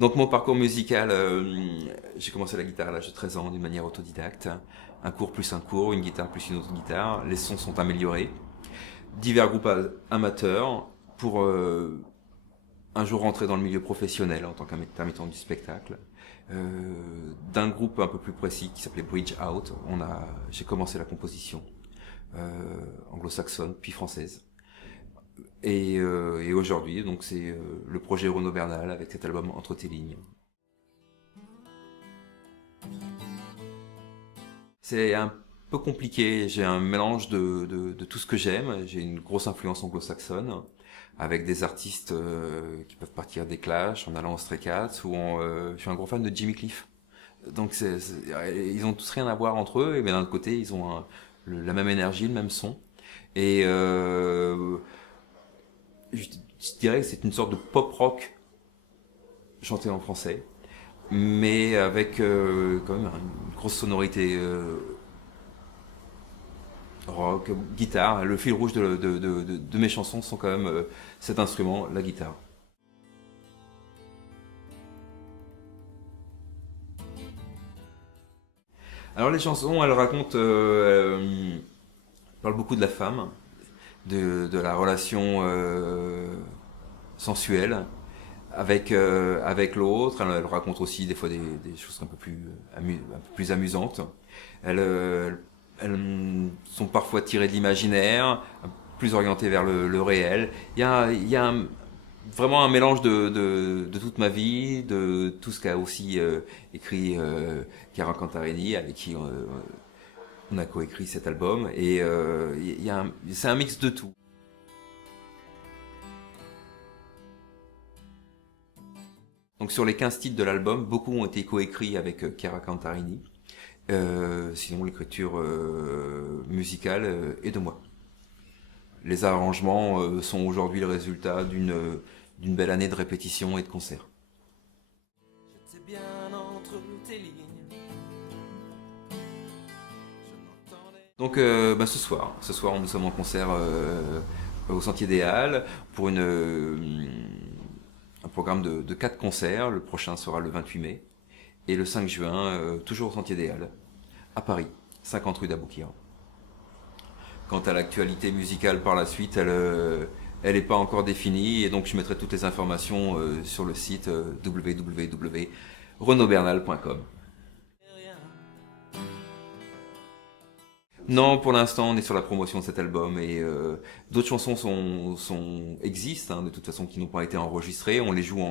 Donc mon parcours musical, j'ai commencé la guitare à l'âge de 13 ans d'une manière autodidacte. Un cours plus un cours, une guitare plus une autre guitare. Les sons sont améliorés. Divers groupes amateurs pour un jour rentrer dans le milieu professionnel en tant qu'intermittent du spectacle. D'un groupe un peu plus précis qui s'appelait Bridge Out, j'ai commencé la composition anglo-saxonne puis française. Et aujourd'hui, donc c'est le projet Renaud Bernal avec cet album Entre tes lignes. C'est un peu compliqué, j'ai un mélange de tout ce que j'aime. J'ai une grosse influence anglo-saxonne, avec des artistes qui peuvent partir des Clash en allant aux Stray Cats, je suis un gros fan de Jimmy Cliff. Donc ils ont tous rien à voir entre eux, et bien d'un autre côté ils ont la même énergie, le même son. Et je dirais que c'est une sorte de pop rock chanté en français, mais avec quand même une grosse sonorité rock, guitare. Le fil rouge de mes chansons sont quand même cet instrument, la guitare. Alors les chansons, elles racontent, parlent beaucoup de la femme, de la relation sensuelle avec l'autre. Elle raconte aussi des fois des choses un peu plus amusantes. Elles sont parfois tirées de l'imaginaire, plus orientées vers le réel. Il y a vraiment un mélange de toute ma vie, de tout ce qu'a aussi écrit Chiara Cantarini, avec qui on a coécrit cet album. Et c'est un mix de tout. Donc sur les 15 titres de l'album, beaucoup ont été coécrits avec Chiara Cantarini. Sinon l'écriture musicale est de moi. Les arrangements sont aujourd'hui le résultat d'une belle année de répétition et de concerts. Donc ce soir nous sommes en concert au Sentier des Halles pour un programme de 4 concerts. Le prochain sera le 28 mai. Et le 5 juin, toujours au Sentier des Halles, à Paris, 50 rue d'Aboukir. Quant à l'actualité musicale par la suite, elle n'est pas encore définie, et donc je mettrai toutes les informations sur le site www.renaudbernal.com. Non, pour l'instant, on est sur la promotion de cet album, et d'autres chansons existent, hein, de toute façon, qui n'ont pas été enregistrées. On les joue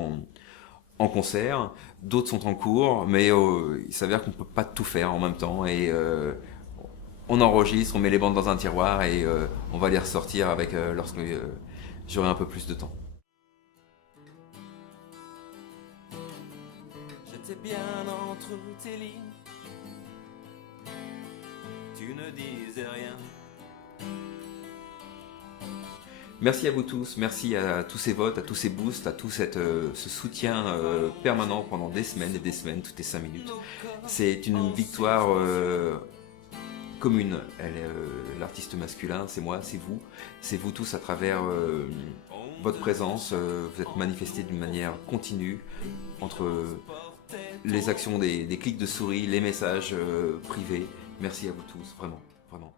en concert, d'autres sont en cours, mais il s'avère qu'on ne peut pas tout faire en même temps, et on enregistre, on met les bandes dans un tiroir, et on va les ressortir lorsque j'aurai un peu plus de temps. J'étais bien entre tes lignes, tu ne disais rien. Merci à vous tous, merci à tous ces votes, à tous ces boosts, à tout ce soutien permanent pendant des semaines et des semaines, toutes les 5 minutes. C'est une victoire commune. L'artiste masculin, c'est moi, c'est vous tous à travers votre présence. Vous êtes manifestés d'une manière continue entre les actions des clics de souris, les messages privés. Merci à vous tous, vraiment, vraiment.